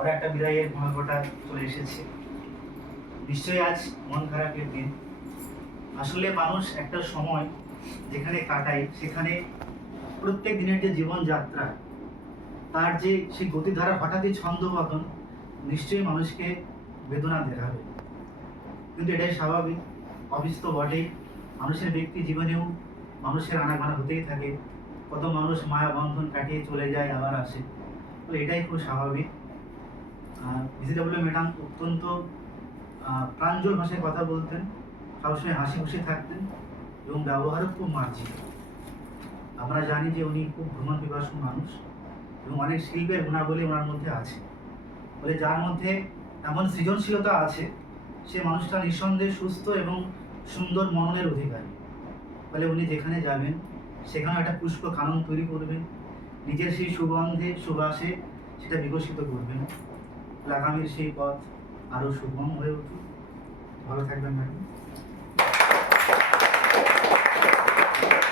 আরও একটা বিদায়ের ভাগ্যটা চলে এসেছে। নিশ্চয়ই আজ মন খারাপের দিন। আসলে মানুষ একটা সময় যেখানে কাটায় সেখানে প্রত্যেক দিনের যে জীবনযাত্রা, তার যে সেই গতিধারা হঠাৎই ছন্দপতন নিশ্চয়ই মানুষকে বেদনা দেখাবে। কিন্তু এটাই স্বাভাবিক, অফিস তো বটেই। মানুষের ব্যক্তি জীবনেও মানুষের আনাগোনা হতেই থাকে। কত মানুষ মায়া বন্ধন কাটিয়ে চলে যায়, আবার আসে। তো এটাই খুব স্বাভাবিক। ভিজিডব্লিউ ম্যাডাম অত্যন্ত প্রাঞ্জল ভাষায় কথা বলতেন, সবসময় হাসি খুশি থাকতেন এবং ব্যবহারও খুব মার্জিত। আমরা জানি যে উনি খুব ভ্রমণ পিপাসু মানুষ এবং অনেক শিল্পের গুণাবলী ওনার মধ্যে আছে। বলে যার মধ্যে এমন সৃজনশীলতা আছে, সে মানুষটা নিঃসন্দেহে সুস্থ এবং সুন্দর মননের অধিকারী। ফলে উনি যেখানে যাবেন সেখানে একটা পুষ্প কানন তৈরি করবেন, নিজের সেই সুগন্ধে সুবাসে সেটা বিকশিত করবেন। আগামীর সেই পথ আরও সুগম হয়ে উঠুক। ভালো থাকবেন ম্যাডাম।